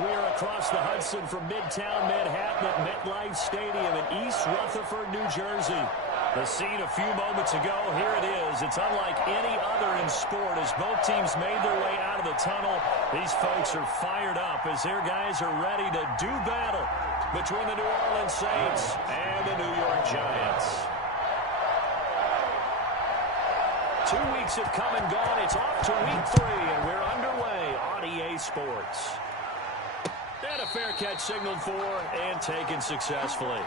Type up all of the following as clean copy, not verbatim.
We are across the Hudson from Midtown Manhattan at MetLife Stadium in East Rutherford, New Jersey. The scene a few moments ago, here it is. It's unlike any other in sport as both teams made their way out of the tunnel. These folks are fired up as their guys are ready to do battle between the New Orleans Saints and the New York Giants. 2 weeks have come and gone. It's off to week 3, and we're underway on EA Sports. And a fair catch signaled for and taken successfully.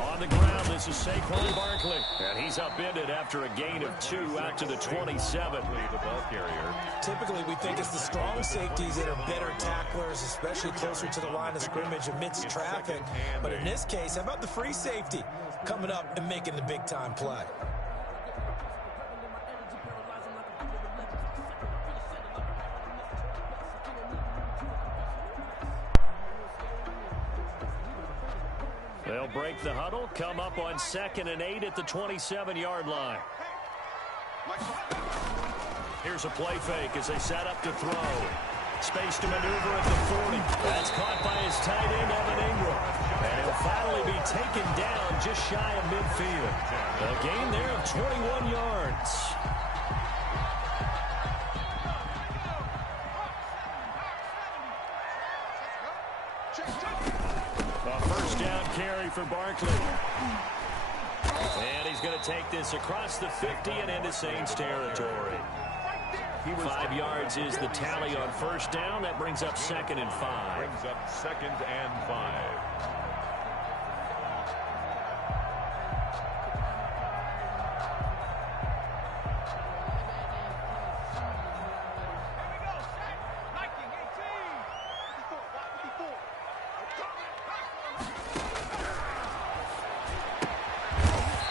On the ground, this is Saquon Barkley. And he's upended after a gain of 2 out to the 27. The ball carrier. Typically, we think it's the strong safeties that are better tacklers, especially closer to the line of scrimmage amidst traffic. But in this case, how about the free safety coming up and making the big-time play? They'll break the huddle, come up on 2nd and 8 at the 27-yard line. Here's a play fake as they set up to throw. Space to maneuver at the 40. That's caught by his tight end, Evan Ingram. And he'll finally be taken down just shy of midfield. A gain there of 21 yards. A first down carry for Barkley. And he's going to take this across the 50 and into Saints territory. 5 yards is the tally on first down. That brings up 2nd and 5. Brings up 2nd and 5.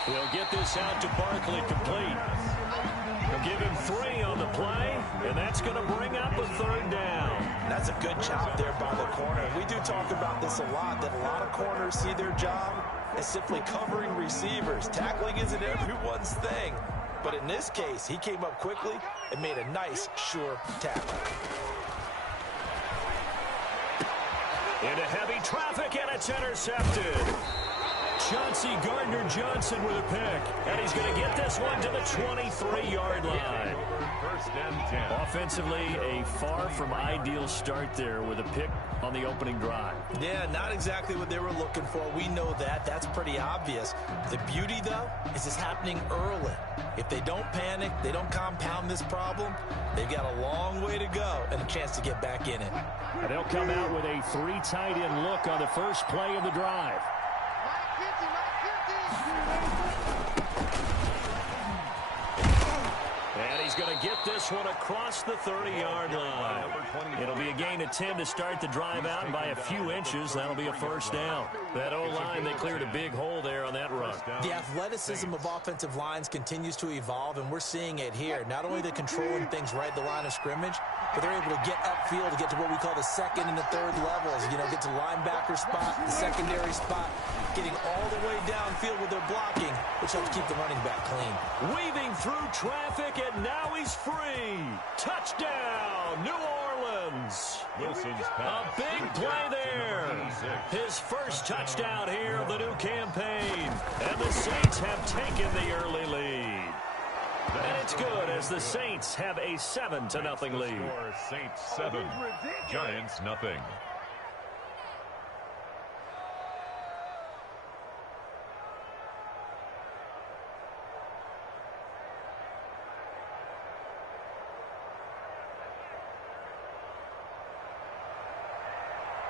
He'll get this out to Barkley complete. He'll give him 3 on the play, and that's going to bring up a 3rd down. That's a good job there by the corner. We do talk about this a lot, that a lot of corners see their job as simply covering receivers. Tackling isn't everyone's thing. But in this case, he came up quickly and made a nice, sure tackle. Into heavy traffic, and it's intercepted. Chauncey Gardner-Johnson with a pick. And he's going to get this one to the 23-yard line. 1st and 10. Offensively, a far from ideal start there with a pick on the opening drive. Yeah, not exactly what they were looking for. We know that. That's pretty obvious. The beauty, though, is it's happening early. If they don't panic, they don't compound this problem, they've got a long way to go and a chance to get back in it. And they'll come out with a 3 tight end look on the first play of the drive. And he's going to get this one across the 30-yard line. It'll be a gain of 10 to start the drive out, and by a few inches, that'll be a first down. That O-line, they cleared a big hole there on that run. The athleticism of offensive lines continues to evolve, and we're seeing it here. Not only they're controlling things right at the line of scrimmage, but they're able to get upfield to get to what we call the 2nd and the 3rd levels. You know, get to linebacker spot, the secondary spot, getting all the way downfield with their blocking, which helps keep the running back clean. Weaving through traffic, and now he's free. Touchdown, New Orleans. Wilson's A pass. big play there. His first touchdown here of the new campaign. And the Saints have taken the early lead. And it's good as the Saints have a 7-0 lead. Saints 7, Giants nothing.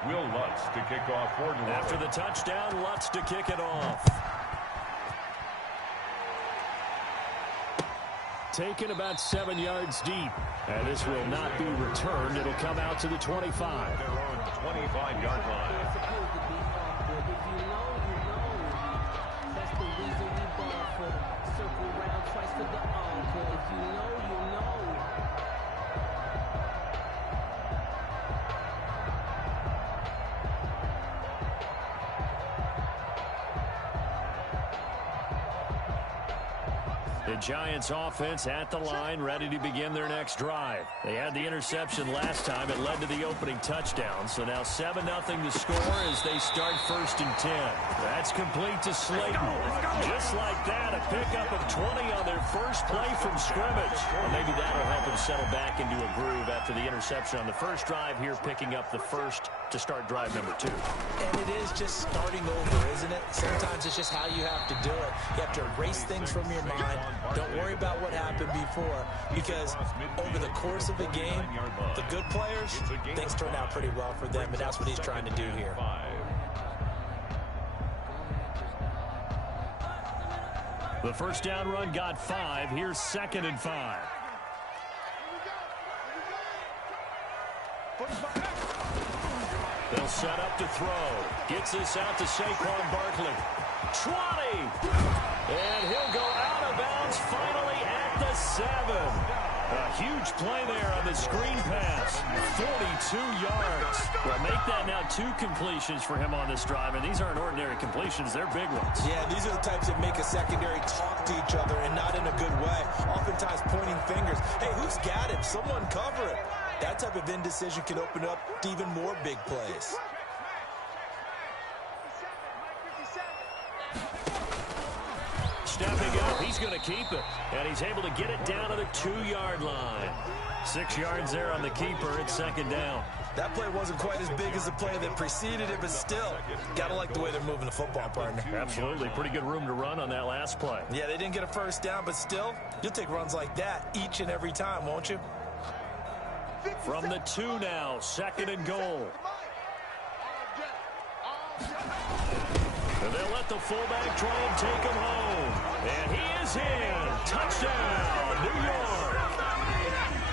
Will Lutz to kick off for New Orleans. After the touchdown, Lutz to kick it off. Taken about 7 yards deep. And this will not be returned. It'll come out to the 25. Their own 25-yard line. The Giants offense at the line, ready to begin their next drive. They had the interception last time. It led to the opening touchdown. So now 7-0 to score as they start 1st and 10. That's complete to Slayton. Just like that, a pickup of 20 on their first play from scrimmage. Well, maybe that'll help them settle back into a groove after the interception on the first drive here, picking up the first to start drive number 2. And it is just starting over, isn't it? Sometimes it's just how you have to do it. You have to erase things from your mind. Don't worry about what happened before, because over the course of a game, the good players, things turn out pretty well for them, and that's what he's trying to do here. The first down run got 5. Here's 2nd and 5. They'll set up to throw. Gets this out to Saquon Barkley. 20! And he'll go out of bounds finally at the 7. A huge play there on the screen pass. 42 yards. Well, make that now 2 completions for him on this drive, and these aren't ordinary completions. They're big ones. Yeah, these are the types that make a secondary talk to each other, and not in a good way. Oftentimes pointing fingers. Hey, who's got him? Someone cover it. That type of indecision can open up to even more big plays. Stepping up, he's going to keep it. And he's able to get it down to the 2-yard line. 6 yards there on the keeper. It's 2nd down. That play wasn't quite as big as the play that preceded it, but still, got to like the way they're moving the football, partner. Absolutely. Pretty good room to run on that last play. Yeah, they didn't get a first down, but still, you'll take runs like that each and every time, won't you? From the 2 now, 2nd and goal. And they'll let the fullback try and take him home. And he is in. Touchdown, New York.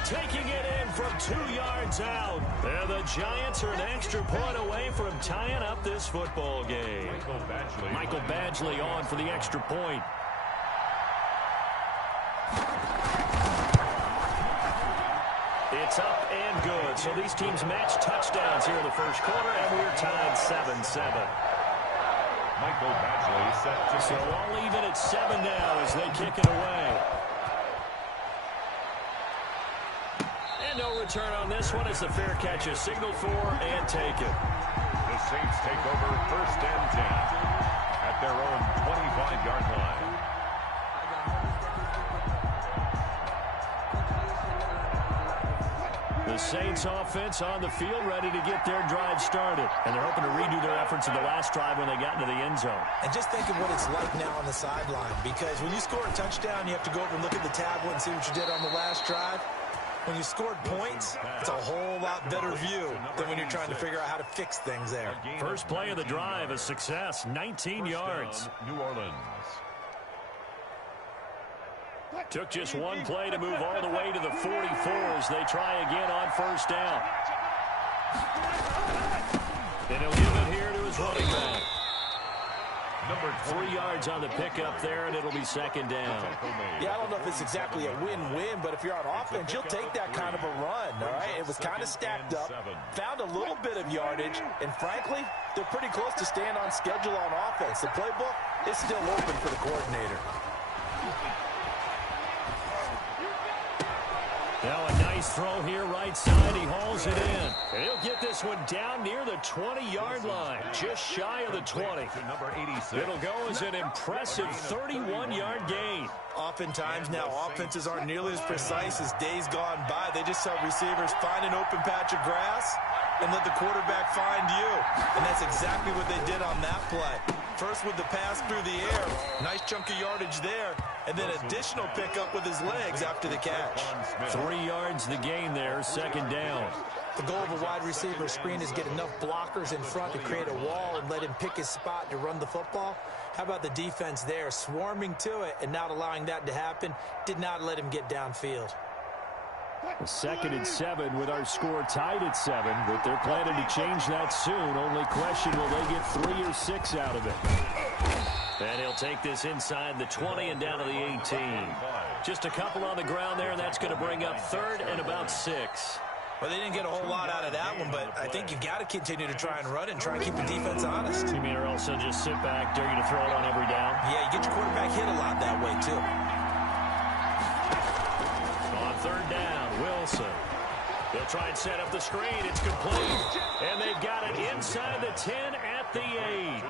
Taking it in from 2 yards out. And the Giants are an extra point away from tying up this football game. Michael Badgley on for the extra point. It's up and good. So these teams match touchdowns here in the first quarter, and we're tied 7-7. Michael Badgley set to So all even at 7 now as they kick it away. And no return on this one as the fair catch is signaled for and taken. The Saints take over 1st and 10 at their own 25-yard line. The Saints offense on the field ready to get their drive started. And they're hoping to redo their efforts in the last drive when they got into the end zone. And just think of what it's like now on the sideline, because when you score a touchdown, you have to go over and look at the tablet and see what you did on the last drive. When you scored points, it's a whole lot better view than when you're trying to figure out how to fix things there. First play of the drive, a success, 19 yards. New Orleans. Took just one play to move all the way to the 44s. They try again on first down. And he'll give it here to his running back. Number 3 yards on the pickup there, and it'll be 2nd down. Yeah, I don't know if it's exactly a win-win, but if you're on offense, you'll take that kind of a run, all right? It was kind of stacked up, found a little bit of yardage, and frankly, they're pretty close to staying on schedule on offense. The playbook is still open for the coordinator. Now a nice throw here right side. He hauls it in. And he'll get this one down near the 20-yard line, just shy of the 20. Number 86. It'll go as an impressive 31-yard gain. Oftentimes now offenses aren't nearly as precise as days gone by. They just tell receivers, find an open patch of grass and let the quarterback find you. And that's exactly what they did on that play. First with the pass through the air. Nice chunk of yardage there. And then additional pickup with his legs after the catch. 3 yards the gain there, 2nd down. The goal of a wide receiver screen is get enough blockers in front to create a wall and let him pick his spot to run the football. How about the defense there, swarming to it and not allowing that to happen? Did not let him get downfield. 2nd and 7 with our score tied at 7, but they're planning to change that soon. Only question, will they get 3 or 6 out of it? And he'll take this inside the 20 and down to the 18. Just a couple on the ground there, and that's going to bring up 3rd and about 6. Well, they didn't get a whole lot out of that one, but I think you've got to continue to try and run and try and keep the defense honest. You mean or else they'll just sit back, dare you to throw it on every down? Yeah, you get your quarterback hit a lot that way, too. On 3rd down, Wilson. They'll try and set up the screen. It's complete. And they've got it inside the 10 at the 8.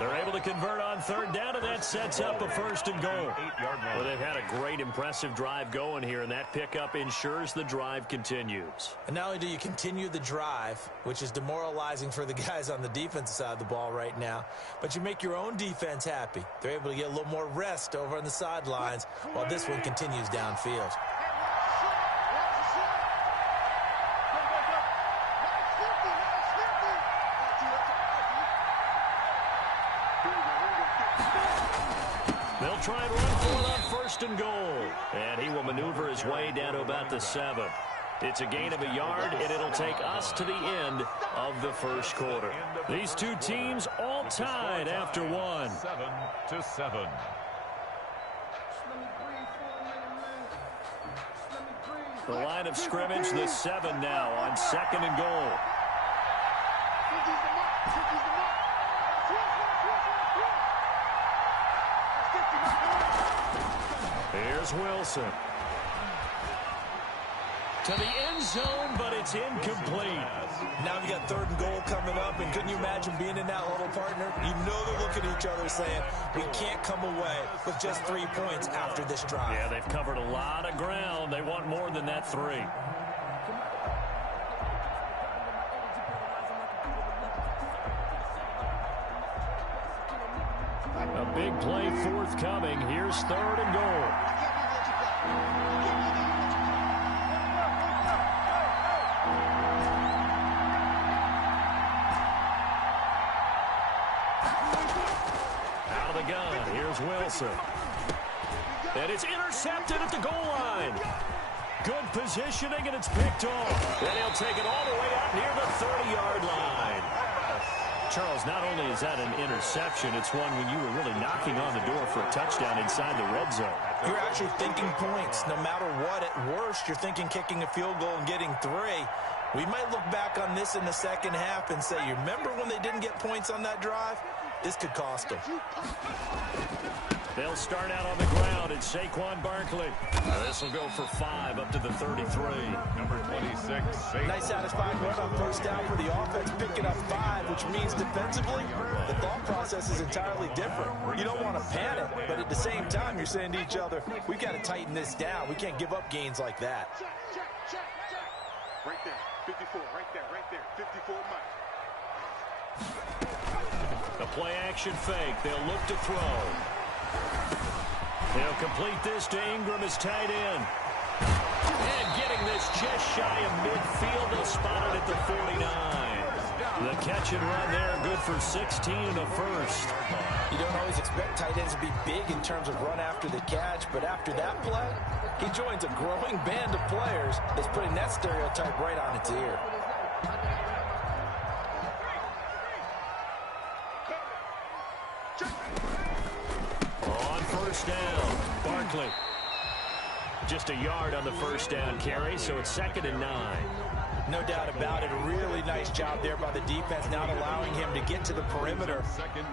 They're able to convert on 3rd down, and that sets up a 1st and goal. Well, they've had a great, impressive drive going here, and that pickup ensures the drive continues. And not only do you continue the drive, which is demoralizing for the guys on the defensive side of the ball right now, but you make your own defense happy. They're able to get a little more rest over on the sidelines while this one continues downfield. They'll try and run for it on 1st and goal. And he will maneuver his way down to about the 7. It's a gain of a yard, and it'll take us to the end of the 1st quarter. These two teams all tied after 1. 7-7. The line of scrimmage, the 7 now on 2nd and goal. Here's Wilson. To the end zone, but it's incomplete. Now we got 3rd and goal coming up, and couldn't you imagine being in that huddle, partner? You know they're looking at each other saying, we can't come away with just 3 points after this drive. Yeah, they've covered a lot of ground. They want more than that 3. A big play forthcoming. Here's 3rd and goal. Out of the gun. Here's Wilson. And it's intercepted at the goal line. Good positioning, and it's picked off. And he'll take it all the way out near the 30-yard line. Charles, not only is that an interception, it's one when you were really knocking on the door for a touchdown inside the red zone. You're actually thinking points. No matter what, at worst, you're thinking kicking a field goal and getting 3. We might look back on this in the 2nd half and say, you remember when they didn't get points on that drive? This could cost them. They'll start out on the ground. It's Saquon Barkley. This will go for 5 up to the 33. Number 26. Nice satisfying run on 1st down for the offense, picking up 5, which means defensively, the thought process is entirely different. You don't want to panic, but at the same time, you're saying to each other, we've got to tighten this down. We can't give up gains like that. Right there, 54, right there, 54 miles. A play-action fake. They'll look to throw. They'll complete this to Ingram as tight end. And getting this just shy of midfield. They'll spot it at the 49. The catch and run there, good for 16 and a 1st. You don't always expect tight ends to be big in terms of run after the catch, but after that play, he joins a growing band of players that's putting that stereotype right on its ear. On 1st down, Barkley. Just a yard on the 1st down carry, so it's 2nd and 9. No doubt about it. A really nice job there by the defense, not allowing him to get to the perimeter.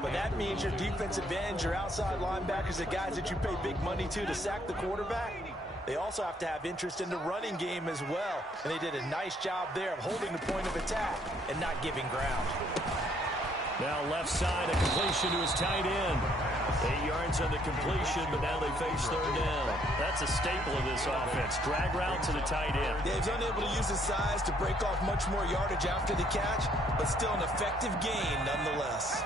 But that means your defensive ends, your outside linebackers, the guys that you pay big money to sack the quarterback, they also have to have interest in the running game as well. And they did a nice job there of holding the point of attack and not giving ground. Now left side, a completion to his tight end. 8 yards on the completion, but now they face 3rd down. That's a staple of this offense. Drag route to the tight end. Yeah, he's unable to use his size to break off much more yardage after the catch, but still an effective gain nonetheless.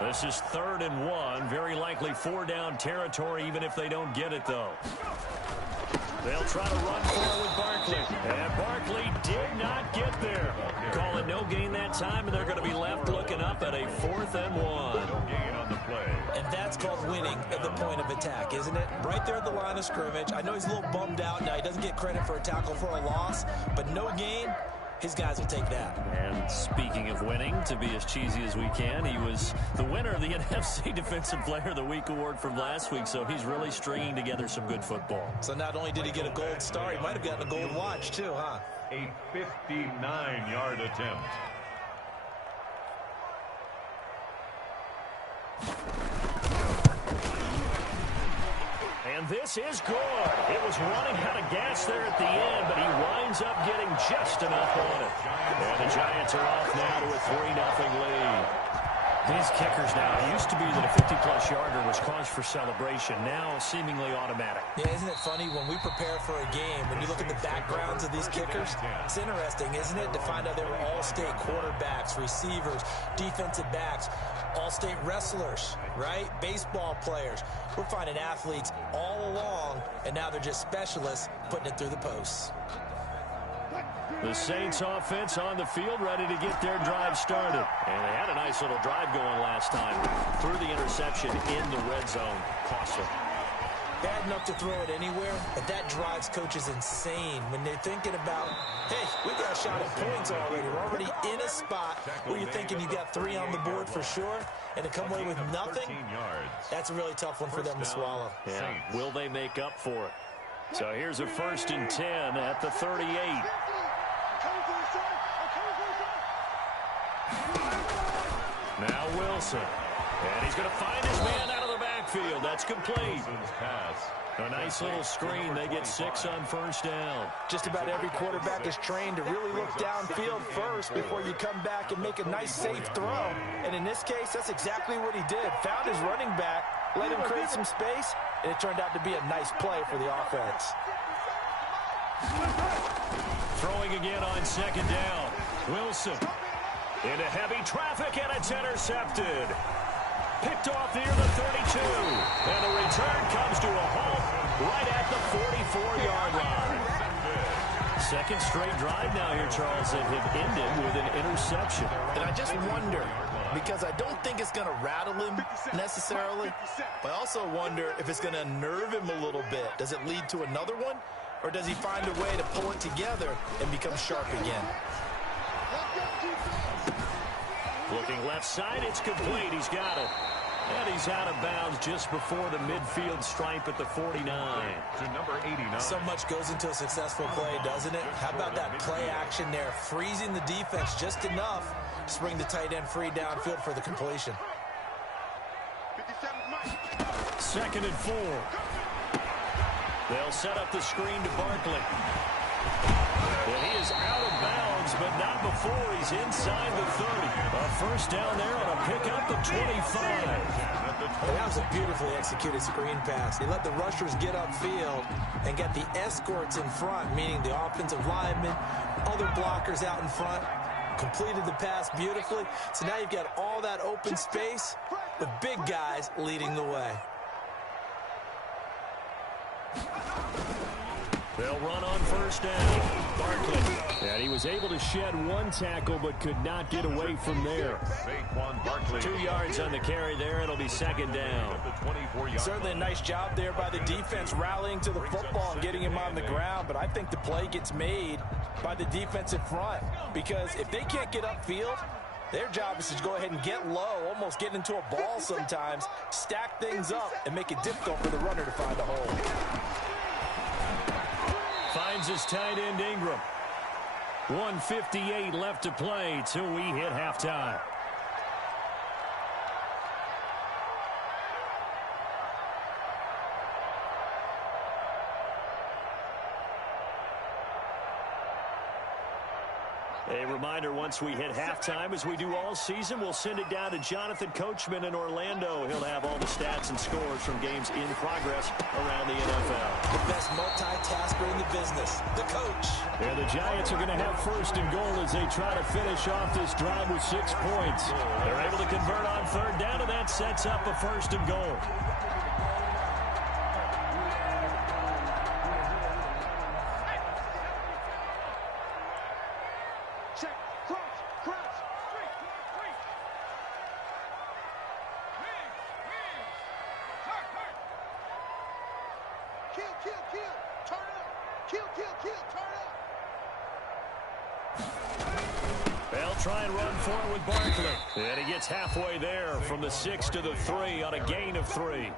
This is 3rd and 1. Very likely 4 down territory, even if they don't get it, though. They'll try to run for it with Barkley. And Barkley did not get there. Call it no gain that time, and they're going to be left looking up at a 4th and 1. No gain on the play. And that's called winning at the point of attack, isn't it? Right there at the line of scrimmage. I know he's a little bummed out now. He doesn't get credit for a tackle for a loss, but no gain, his guys will take that. And speaking of winning, to be as cheesy as we can, he was the winner of the NFC Defensive Player of the Week award from last week, so he's really stringing together some good football. So not only did he get a gold star, he might have gotten a gold watch too, huh? A 59-yard attempt. And this is good. It was running out of gas there at the end, but he winds up getting just enough on it. And the Giants are off now to a 3-0 lead. These kickers now, it used to be that a 50-plus yarder was cause for celebration. Now seemingly automatic. Yeah, isn't it funny when we prepare for a game, when you look at the backgrounds of these kickers, it's interesting, isn't it, to find out they were all-state quarterbacks, receivers, defensive backs, all-state wrestlers, right? Baseball players. We're finding athletes all along, and now they're just specialists putting it through the posts. The Saints offense on the field, ready to get their drive started. And they had a nice little drive going last time. Threw the interception in the red zone. Costly. Bad enough to throw it anywhere, but that drives coaches insane when they're thinking about, hey, we got a shot at points already. We're already in a spot where you're thinking you got 3 on the board for sure, and to come away with nothing, that's a really tough one for them to swallow. Yeah, will they make up for it? So here's a 1st and 10 at the 38. Now Wilson. And he's going to find his man out of the backfield. That's complete. A nice little screen. They get 6 on 1st down. Just about every quarterback is trained to really look downfield first before you come back and make a nice, safe throw. And in this case, that's exactly what he did. Found his running back, let him create some space, and it turned out to be a nice play for the offense. Throwing again on 2nd down. Wilson into heavy traffic, and it's intercepted. Picked off near the 32. And the return comes to a halt right at the 44-yard line. 2nd straight drive now here, Charles, that have ended with an interception. And I just wonder, because I don't think it's going to rattle him necessarily, but I also wonder if it's going to nerve him a little bit. Does it lead to another one, or does he find a way to pull it together and become sharp again? Looking left side, it's complete. He's got it. And he's out of bounds just before the midfield stripe at the 49. To number 89. So much goes into a successful play, doesn't it? How about that play action there, freezing the defense just enough to bring the tight end free downfield for the completion. 2nd and 4. They'll set up the screen to Barkley. And he is out of bounds, but not before he's inside the 30. A 1st down there on a pickup of 25. That was a beautifully executed screen pass. He let the rushers get upfield and get the escorts in front, meaning the offensive linemen, other blockers out in front, completed the pass beautifully. So now you've got all that open space with big guys leading the way. They'll run on 1st down. Barkley. And he was able to shed 1 tackle but could not get away from there. 2 yards on the carry there. It'll be 2nd down. Certainly a nice job there by the defense rallying to the football and getting him on the ground, but I think the play gets made by the defensive front because if they can't get upfield, their job is to go ahead and get low, almost get into a ball sometimes, stack things up, and make it difficult for the runner to find a hole. Finds his tight end Ingram. 1:58 left to play till we hit halftime. A reminder, once we hit halftime, as we do all season, we'll send it down to Jonathan Coachman in Orlando. He'll have all the stats and scores from games in progress around the NFL. The best multitasker in the business, the coach. And the Giants are going to have 1st and goal as they try to finish off this drive with 6 points. They're able to convert on 3rd down, and that sets up a 1st and goal. They'll try and run forward with Barkley. And he gets halfway there from the 6 to the 3 on a gain of 3.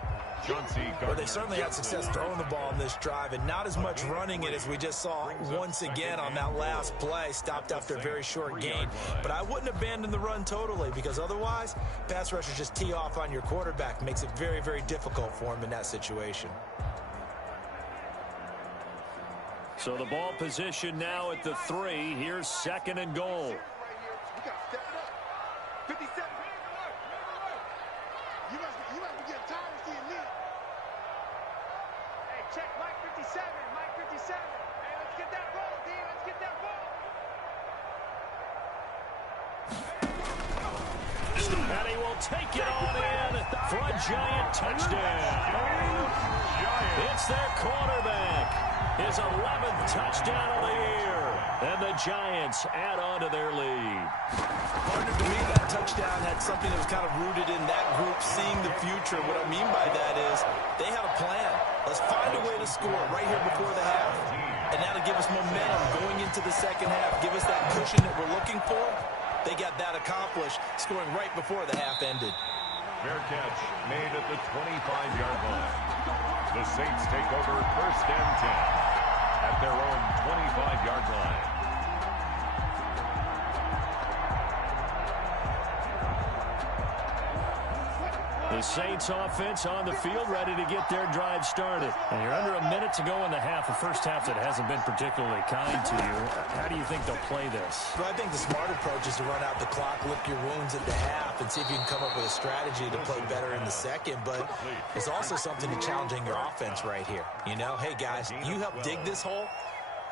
Well, they certainly had success throwing the ball in this drive, and not as much running it as we just saw once again on that last play. Stopped after a very short gain. But I wouldn't abandon the run totally, because otherwise, pass rushers just tee off on your quarterback. Makes it very, very difficult for him in that situation. So the ball position now at the 3. Here's 2nd and goal. We got to step it up. 57. You must be getting tired of seeing me. Hey, check Mike 57. Mike 57. Hey, let's get that ball, D. Let's get that ball. And he will take it on in for a Giant touchdown. It's their quarterback. His 11th touchdown of the year. And the Giants add on to their lead. Partner, to me, that touchdown had something that was kind of rooted in that group seeing the future. What I mean by that is they had a plan. Let's find a way to score right here before the half. And that'll give us momentum going into the second half. Give us that cushion that we're looking for. They got that accomplished, scoring right before the half ended. Fair catch made at the 25-yard line. The Saints take over 1st and 10 at their own 25-yard line. The Saints offense on the field, ready to get their drive started. And you're under a minute to go in the half, a first half that hasn't been particularly kind to you. How do you think they'll play this? Well, I think the smart approach is to run out the clock, lick your wounds at the half, and see if you can come up with a strategy to play better in the second. But there's also something to challenging your offense right here. You know, hey, guys, you help dig this hole.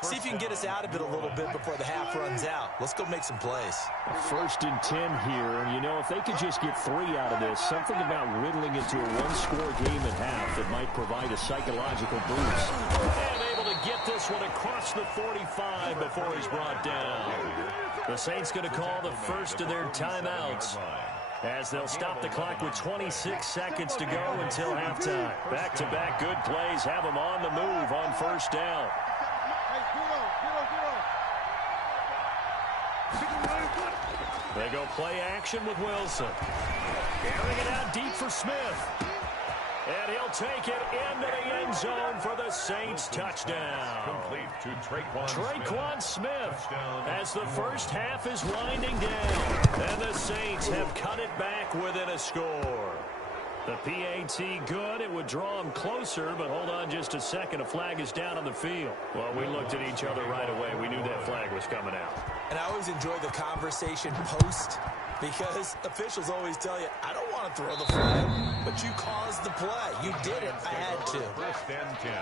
See if you can get us out of it a little bit before the half runs out. Let's go make some plays. 1st and 10 here. And, you know, if they could just get 3 out of this, something about riddling it to a one-score game at half that might provide a psychological boost. And able to get this one across the 45 before he's brought down. The Saints going to call the first of their timeouts, as they'll stop the clock with 26 seconds to go until halftime. Back-to-back good plays have them on the move on 1st down. They go play action with Wilson. Carrying it out deep for Smith. And he'll take it into the end zone for the Saints touchdown. Complete to Traquan Smith as the first half is winding down. And the Saints have cut it back within a score. The PAT good. It would draw them closer, but hold on just a second. A flag is down on the field. Well, we looked at each other right away. We knew that flag was coming out. And I always enjoy the conversation post, because officials always tell you, I don't want to throw the flag, but you caused the play. You did it. I had to. 1st and 10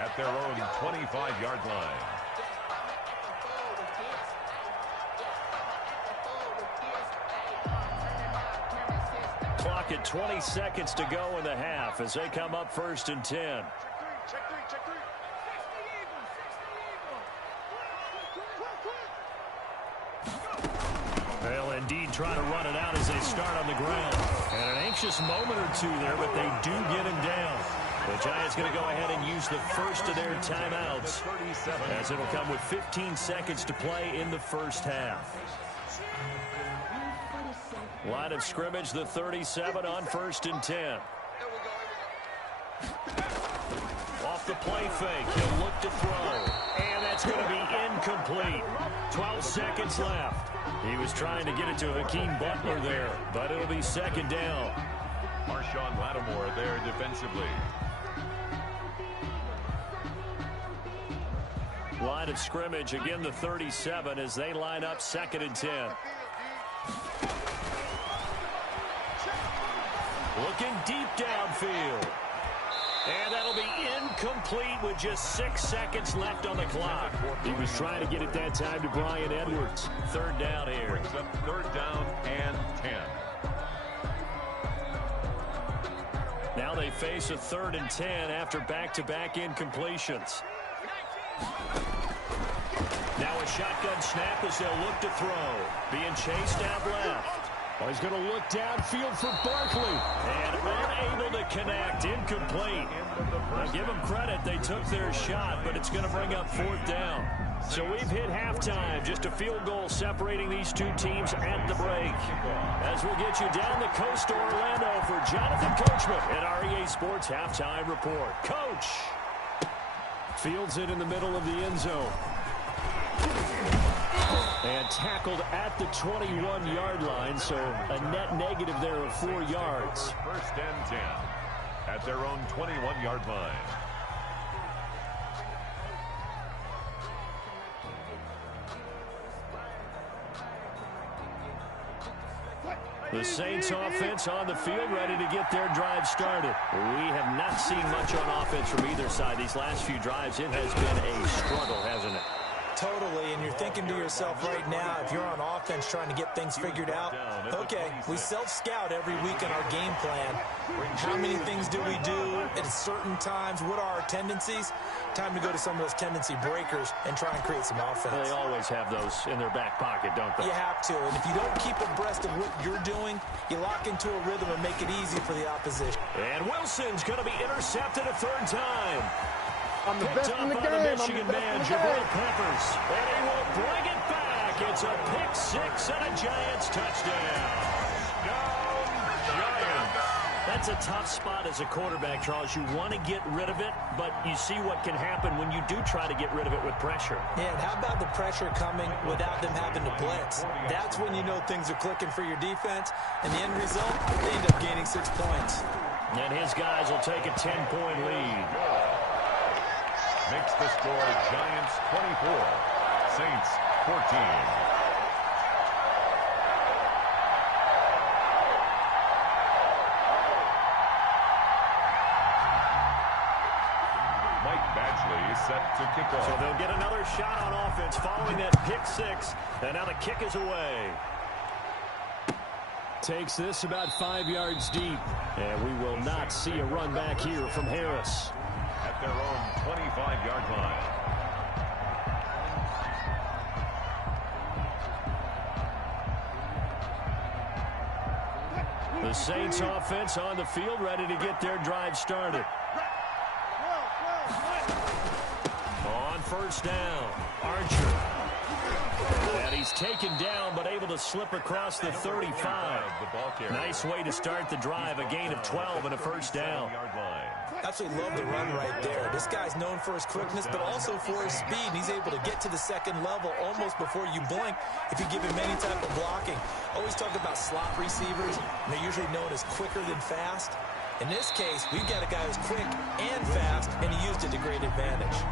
at their own 25-yard line. Clock at 20 seconds to go in the half as they come up 1st and 10. Check three. They'll indeed try to run it out as they start on the ground. And an anxious moment or two there, but they do get him down. The Giants going to go ahead and use the first of their timeouts, as it'll come with 15 seconds to play in the first half. Line of scrimmage, the 37 on 1st and 10. Off the play fake, he'll look to throw. And that's going to be incomplete. 12 seconds left. He was trying to get it to Hakeem Butler there, but it'll be 2nd down. Marshawn Lattimore there defensively. Line of scrimmage, again the 37 as they line up 2nd and 10. Looking deep downfield. And that'll be incomplete with just 6 seconds left on the clock. He was trying to get it that time to Brian Edwards. 3rd down here. Brings up 3rd down and 10. Now they face a 3rd and 10 after back-to-back incompletions. Now a shotgun snap as they'll look to throw. Being chased out left. Oh, he's going to look downfield for Barkley. And unable to connect. Incomplete. I'll give them credit. They took their shot, but it's going to bring up fourth down. So we've hit halftime. Just a field goal separating these two teams at the break. As we'll get you down the coast to Orlando for Jonathan Coachman at our EA Sports Halftime Report. Coach fields it in the middle of the end zone. And tackled at the 21-yard line, so a net negative there of 4 yards. First and 10 at their own 21-yard line. The Saints offense on the field, ready to get their drive started. We have not seen much on offense from either side these last few drives. It has been a struggle, hasn't it? Totally, and you're thinking to yourself right now, if you're on offense trying to get things figured out, okay, we self-scout every week in our game plan. How many things do we do at certain times? What are our tendencies? Time to go to some of those tendency breakers and try and create some offense. They always have those in their back pocket, don't they? You have to, and if you don't keep abreast of what you're doing, you lock into a rhythm and make it easy for the opposition. And Wilson's going to be intercepted a third time. I'm the Picked best up in the by game. the Michigan man, Jabril Peppers. And he will bring it back. It's a pick six and a Giants touchdown. Giants. That's a tough spot as a quarterback, Charles. You want to get rid of it, but you see what can happen when you do try to get rid of it with pressure. Yeah, and how about the pressure coming without them having to blitz? That's when you know things are clicking for your defense, and the end result, they end up gaining 6 points. And his guys will take a 10-point lead. Makes the score Giants 24, Saints 14. Set to kick off. So they'll get another shot on offense following that pick six. And now the kick is away. Takes this about 5 yards deep. And we will not see a run back here from Harris. At their own 25-yard line. The Saints offense on the field, ready to get their drive started. On first down, Archer. And he's taken down, but able to slip across the 35. Nice way to start the drive, a gain of 12 and a first down. Absolutely love the run right there. This guy's known for his quickness, but also for his speed. He's able to get to the second level almost before you blink if you give him any type of blocking. Always talk about slot receivers, and they're usually known as quicker than fast. In this case, we've got a guy who's quick and fast, and he used it to great advantage.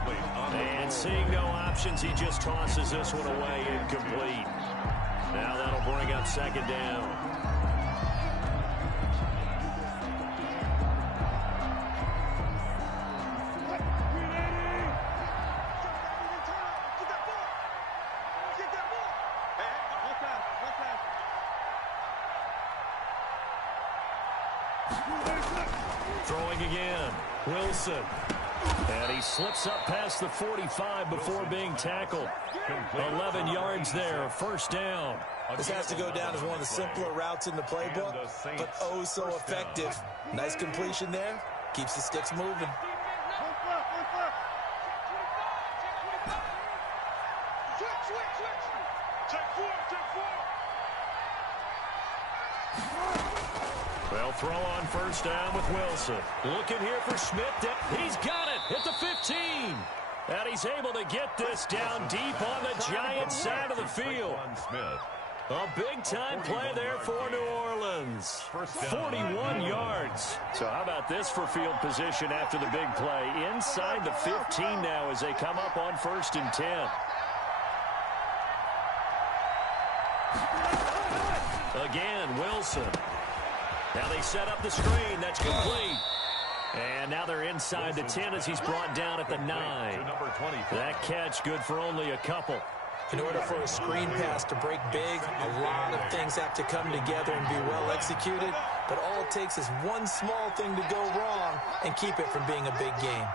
And seeing no options, he just tosses this one away, incomplete. Now that'll bring up second down. Throwing again, Wilson. And he slips up past the 45 before being tackled. 11 yards there, first down. This has to go down as one of the simpler routes in the playbook, but oh so effective. Nice completion there. Keeps the sticks moving. They'll throw on first down with Wilson. Looking here for Smith. He's got it at the 15. And he's able to get this down deep on the Giants side of the field. A big-time play there for New Orleans. 41 yards. So how about this for field position after the big play? Inside the 15 now as they come up on 1st and 10. Again, Wilson. Now they set up the screen. That's complete. And now they're inside the 10 as he's brought down at the 9. That catch good for only a couple. In order for a screen pass to break big, a lot of things have to come together and be well executed. But all it takes is one small thing to go wrong and keep it from being a big game.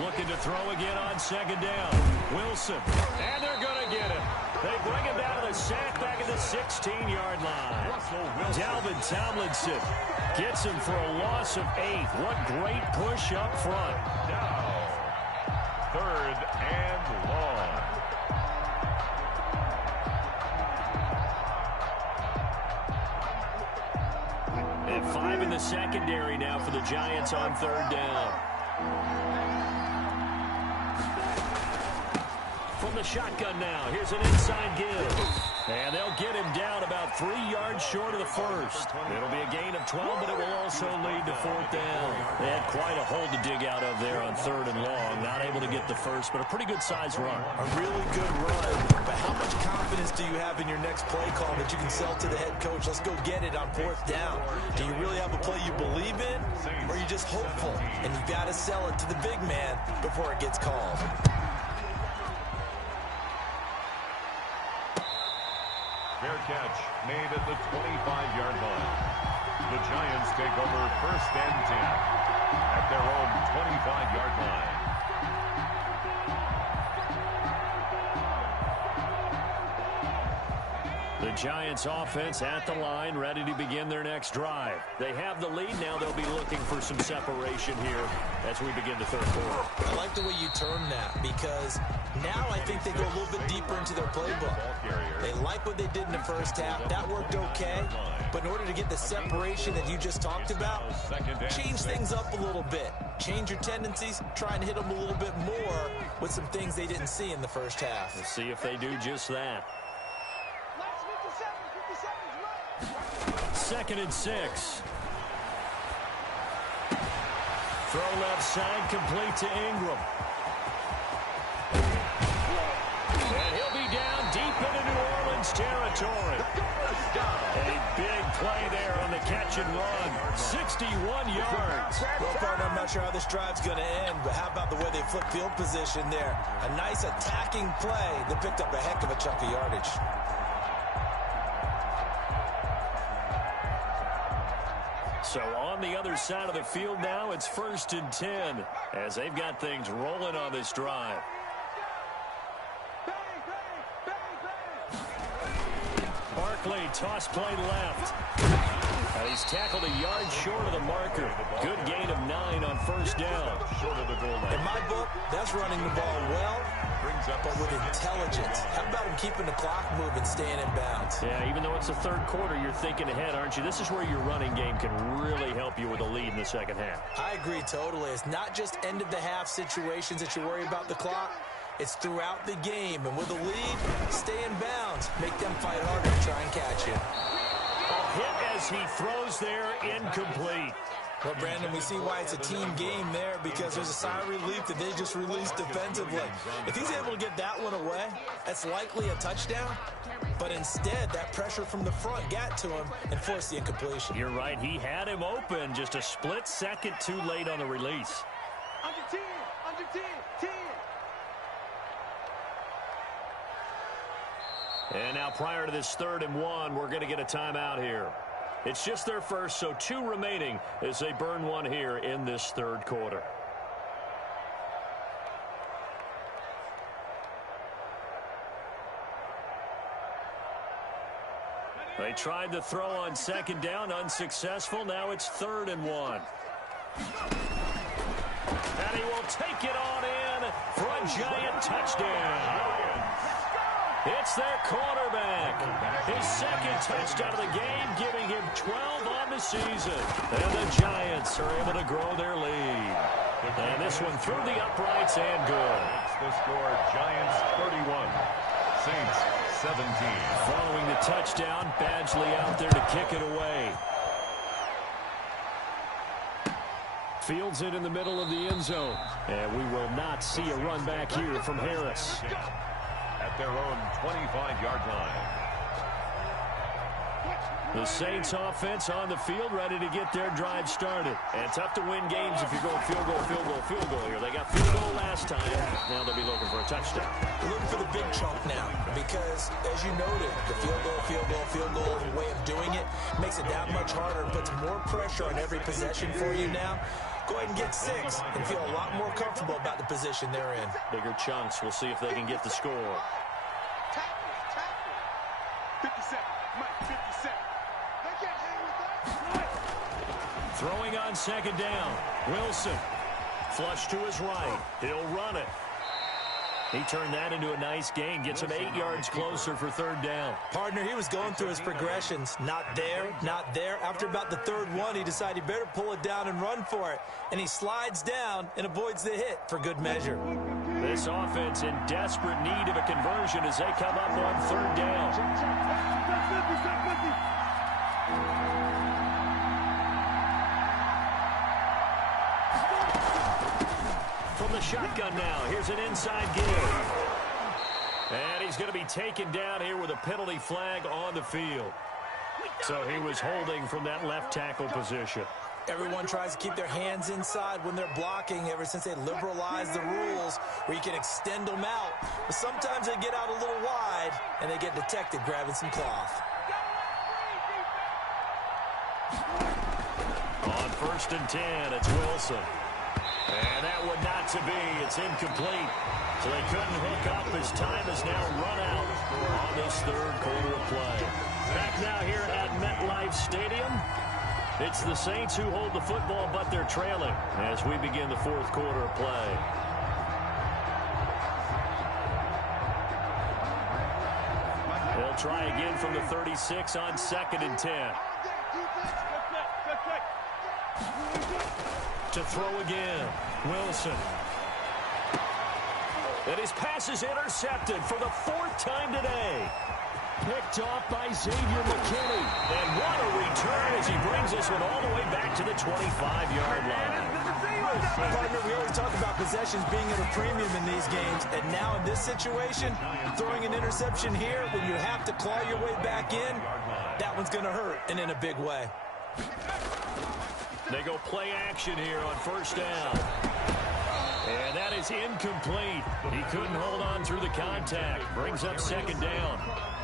Looking to throw again on second down. Wilson. And they're going to get him. They bring him down to the sack back at the 16-yard line. Dalvin Tomlinson gets him for a loss of 8. What great push up front. Now, 3rd and long. And 5 in the secondary now for the Giants on 3rd down. From the shotgun now, here's an inside give. And they'll get him down about 3 yards short of the first. It'll be a gain of 12, but it will also lead to 4th down. They had quite a hole to dig out of there on 3rd and long. Not able to get the first, but a pretty good-sized run. A really good run. But how much confidence do you have in your next play call that you can sell to the head coach? Let's go get it on 4th down. Do you really have a play you believe in, or are you just hopeful? And you got to sell it to the big man before it gets called. Fair catch made at the 25-yard line. The Giants take over 1st and 10 at their own 25-yard line. The Giants offense at the line, ready to begin their next drive. They have the lead. Now they'll be looking for some separation here as we begin the 3rd quarter. I like the way you term that, because now I think they go a little bit deeper into their playbook. They like what they did in the first half. That worked okay. But in order to get the separation that you just talked about, change things up a little bit. Change your tendencies. Try and hit them a little bit more with some things they didn't see in the first half. We'll see if they do just that. 2nd and 6. Throw left side, complete to Ingram. And he'll be down deep into New Orleans territory. A big play there on the catch and run. 61 yards. Well, partner, I'm not sure how this drive's going to end, but how about the way they flip field position there? A nice attacking play that picked up a heck of a chunk of yardage. So on the other side of the field now, it's 1st and 10 as they've got things rolling on this drive. Barkley, toss play left. And he's tackled a yard short of the marker. Good gain of 9 on 1st down. Short of the goal line. In my book, that's running the ball well, but with intelligence. How about him keeping the clock moving, staying in bounds? Yeah, even though it's the 3rd quarter, you're thinking ahead, aren't you? This is where your running game can really help you with a lead in the 2nd half. I agree totally. It's not just end-of-the-half situations that you worry about the clock. It's throughout the game. And with a lead, stay in bounds. Make them fight harder to try and catch you. A hit as he throws there, incomplete. Well, Brandon, we see why it's a team game there, because there's a sigh of relief that they just released defensively. If he's able to get that one away, that's likely a touchdown. But instead, that pressure from the front got to him and forced the incompletion. You're right. He had him open, just a split second too late on the release. Under 10, under 10, 10. And now prior to this 3rd and 1, we're going to get a timeout here. It's just their first, so 2 remaining as they burn one here in this 3rd quarter. They tried to throw on 2nd down, unsuccessful. Now it's 3rd and 1. And he will take it on in for a Giant touchdown. It's their quarterback. His 2nd touchdown of the game, giving him 12 on the season. And the Giants are able to grow their lead. And this one through the uprights and good. The score, Giants 31, Saints 17. Following the touchdown, Badgley out there to kick it away. Fields it in the middle of the end zone. And we will not see a run back here from Harris. At their own 25-yard line. The Saints offense on the field, ready to get their drive started. And tough to win games if you're going field goal, field goal, field goal here. They got field goal last time. Now they'll be looking for a touchdown. Look for the big chunk now, because, as you noted, the field goal way of doing it makes it that much harder and puts more pressure on every possession for you now. go ahead and get 6 and feel a lot more comfortable about the position they're in. Bigger chunks. We'll see if they can get the score. Tackle. 57. Mike, 57. They can't hang with that. Throwing on second down. Wilson. Flush to his right. He'll run it. He turned that into a nice gain. Gets him 8 yards closer for third down. Partner, he was going through his progressions. Not there, not there. After about the third one, he decided he better pull it down and run for it. And he slides down and avoids the hit for good measure. This offense in desperate need of a conversion as they come up on third down. From the shotgun now, here's an inside give. And he's going to be taken down here with a penalty flag on the field. So he was holding from that left tackle position. Everyone tries to keep their hands inside when they're blocking ever since they liberalized the rules where you can extend them out. But sometimes they get out a little wide and they get detected grabbing some cloth. On 1st and 10, it's Wilson. And that one not to be. It's incomplete. So they couldn't hook up as time has now run out on this third quarter of play. Back now here at MetLife Stadium. It's the Saints who hold the football, but they're trailing as we begin the fourth quarter of play. They'll try again from the 36 on 2nd and 10. To throw again, Wilson. And his pass is intercepted for the 4th time today. Picked off by Xavier McKinney. And what a return as he brings this one all the way back to the 25-yard line. Partner, we always talk about possessions being at a premium in these games. And now in this situation, throwing an interception here when you have to claw your way back in, that one's going to hurt, and in a big way. They go play action here on 1st down. And that is incomplete. He couldn't hold on through the contact. Brings up 2nd down.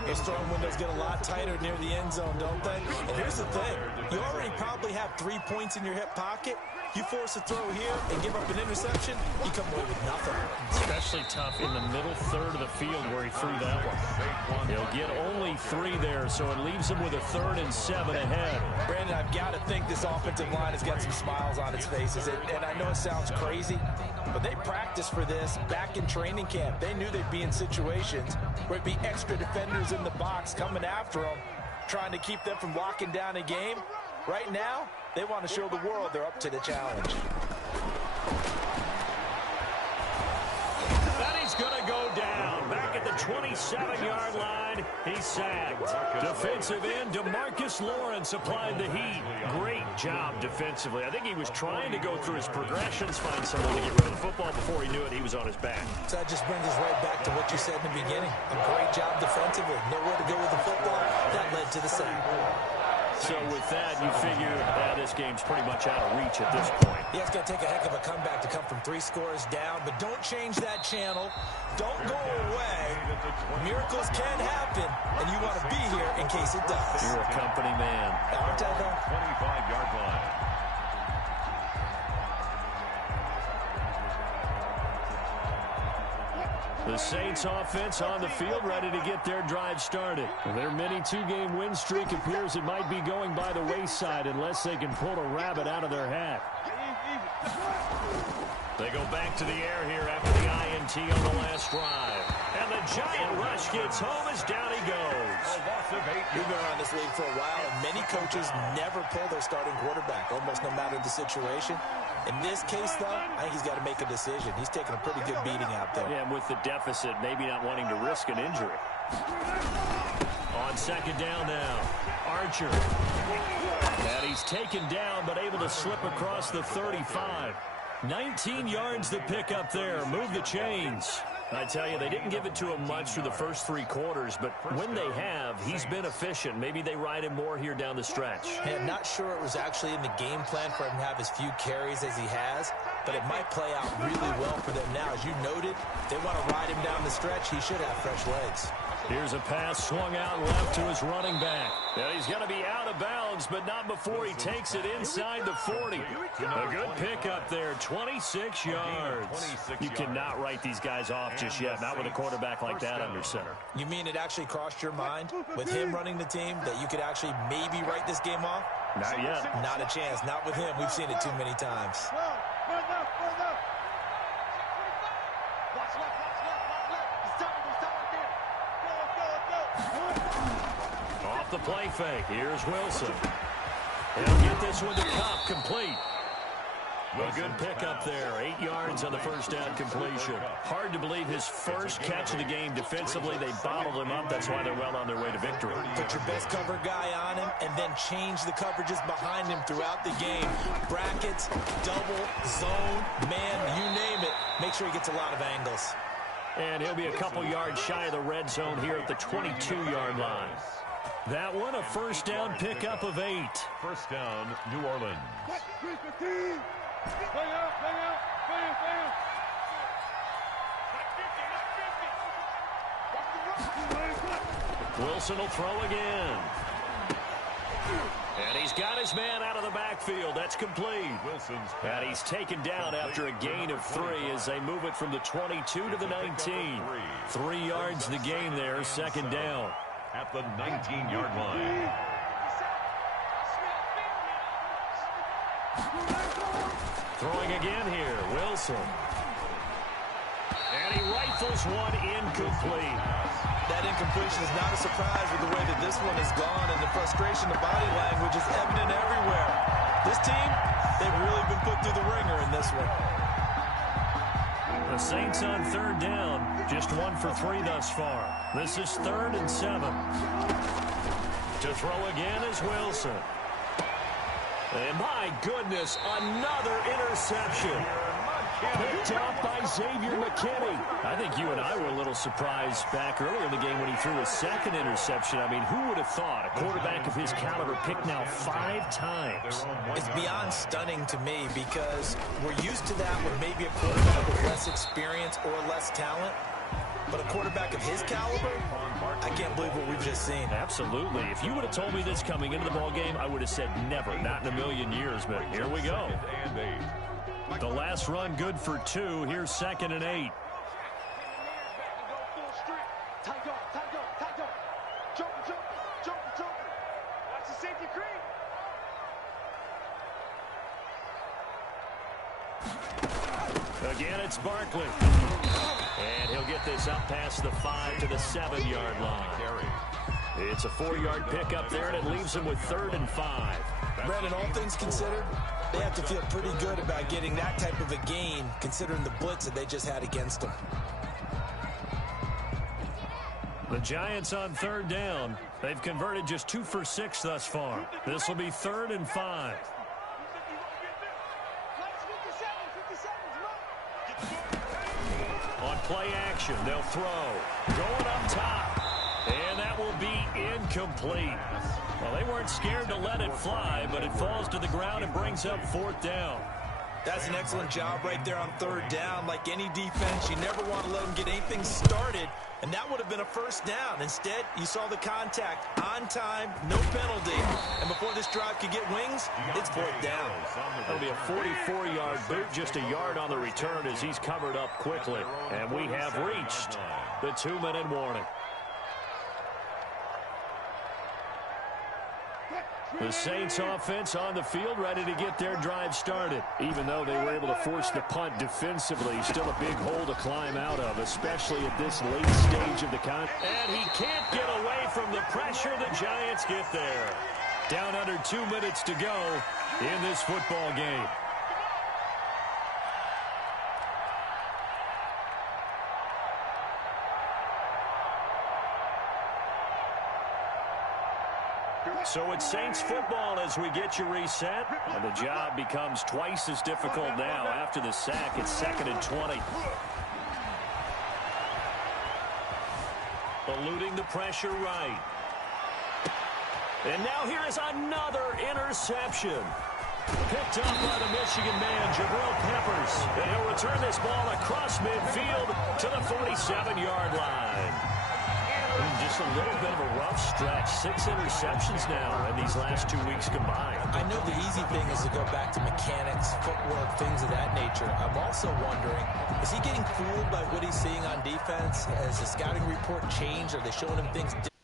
Those throwing windows get a lot tighter near the end zone, don't they? And here's the thing. You already probably have 3 points in your hip pocket. You force a throw here and give up an interception, you come away with nothing. Especially tough in the middle third of the field where he threw that one. He'll get only 3 there, so it leaves him with a 3rd and 7 ahead. Brandon, I've got to think this offensive line has got some smiles on its faces. And I know it sounds crazy, but they practiced for this back in training camp. They knew they'd be in situations where it'd be extra defenders in the box coming after them, trying to keep them from locking down a game. Right now, they want to show the world they're up to the challenge. And he's going to go down. Back at the 27-yard line, he's sacked. Defensive end, DeMarcus Lawrence applied the heat. Great job defensively. I think he was trying to go through his progressions, find someone to get rid of the football. Before he knew it, he was on his back. So that just brings us right back to what you said in the beginning. A great job defensively. Nowhere to go with the football. That led to the sack. So with that, you figure this game's pretty much out of reach at this point. Yeah, it's going to take a heck of a comeback to come from 3 scores down, but don't change that channel. Don't go away. Miracles can happen, and you want to be here in case it does. You're a company man. Aren't I, though? 25-yard line. The Saints offense on the field, ready to get their drive started. Their mini 2-game win streak appears it might be going by the wayside unless they can pull a rabbit out of their hat. They go back to the air here after the INT on the last drive. And the giant rush gets home as down he goes. We've been around this league for a while, and many coaches never pull their starting quarterback, almost no matter the situation. In this case, though, I think he's got to make a decision. He's taking a pretty good beating out there. Yeah, and with the deficit, maybe not wanting to risk an injury. On 2nd down now, Archer. And he's taken down, but able to slip across the 35. 19 yards to pick up there. Move the chains. I tell you, they didn't give it to him much through the first 3 quarters, but when they have, he's been efficient. Maybe they ride him more here down the stretch. Hey, I'm not sure it was actually in the game plan for him to have as few carries as he has, but it might play out really well for them now. As you noted, if they want to ride him down the stretch, he should have fresh legs. Here's a pass swung out left to his running back. And he's going to be out of bounds, but not before he takes it inside the 40. A good pickup there, 26 yards. You cannot write these guys off just yet, not with a quarterback like that under center. You mean it actually crossed your mind with him running the team that you could actually maybe write this game off? Not yet. Not a chance. Not with him. We've seen it too many times. Off the play fake. Here's Wilson. He'll get this one to Cup, complete. A good pickup there. 8 yards on the first down completion. Hard to believe his first catch of the game defensively. They bottled him up. That's why they're well on their way to victory. Put your best cover guy on him and then change the coverages behind him throughout the game. Brackets, double, zone, man, you name it. Make sure he gets a lot of angles. And he'll be a couple yards shy of the red zone here at the 22-yard line. That one, a first down pickup of 8. First down, New Orleans. Wilson will throw again. And he's got his man out of the backfield. That's complete. And he's taken down after a gain of 3 as they move it from the 22 to the 19. 3 yards the gain there, second down. At the 19-yard line. Throwing again here, Wilson. And he rifles one incomplete. That incompletion is not a surprise with the way that this one has gone, and the frustration, the body language is evident everywhere. This team, they've really been put through the ringer in this one. The Saints on third down, just 1 for 3 thus far. This is 3rd and 7. To throw again is Wilson. And my goodness, another interception. Picked up by Xavier McKinney. I think you and I were a little surprised back earlier in the game when he threw his second interception. I mean, who would have thought a quarterback of his caliber picked now 5 times? It's beyond stunning to me because we're used to that with maybe a quarterback with less experience or less talent. But a quarterback of his caliber, I can't believe what we've just seen. Absolutely. If you would have told me this coming into the ballgame, I would have said never, not in a million years. But here we go. The last run good for 2. Here's 2nd and 8. Again, it's Barkley. And he'll get this up past the 5 to the 7-yard line. It's a 4-yard pickup there, and it leaves him with 3rd and 5. Brandon, all things considered, they have to feel pretty good about getting that type of a gain, considering the blitz that they just had against them. The Giants on third down. They've converted just 2 for 6 thus far. This will be 3rd and 5. On play action, they'll throw. Going up top. And that will be incomplete. Well, they weren't scared to let it fly, but it falls to the ground and brings up 4th down. That's an excellent job right there on 3rd down. Like any defense, you never want to let them get anything started, and that would have been a first down. Instead, you saw the contact on time, no penalty, and before this drive could get wings, it's 4th down. That'll be a 44-yard boot, just a yard on the return as he's covered up quickly. And we have reached the 2-minute warning. The Saints offense on the field ready to get their drive started. Even though they were able to force the punt defensively, still a big hole to climb out of, especially at this late stage of the contest. And he can't get away from the pressure. The Giants get there. Down under 2 minutes to go in this football game. So it's Saints football as we get you reset. And the job becomes twice as difficult now after the sack. It's 2nd and 20. Eluding the pressure right. And now here is another interception. Picked up by the Michigan man, Jabril Peppers. And he'll return this ball across midfield to the 47-yard line. Just a little bit of a rough stretch. 6 interceptions now in these last 2 weeks combined. I know the easy thing is to go back to mechanics, footwork, things of that nature. I'm also wondering, is he getting fooled by what he's seeing on defense? Has the scouting report changed? Are they showing him things different?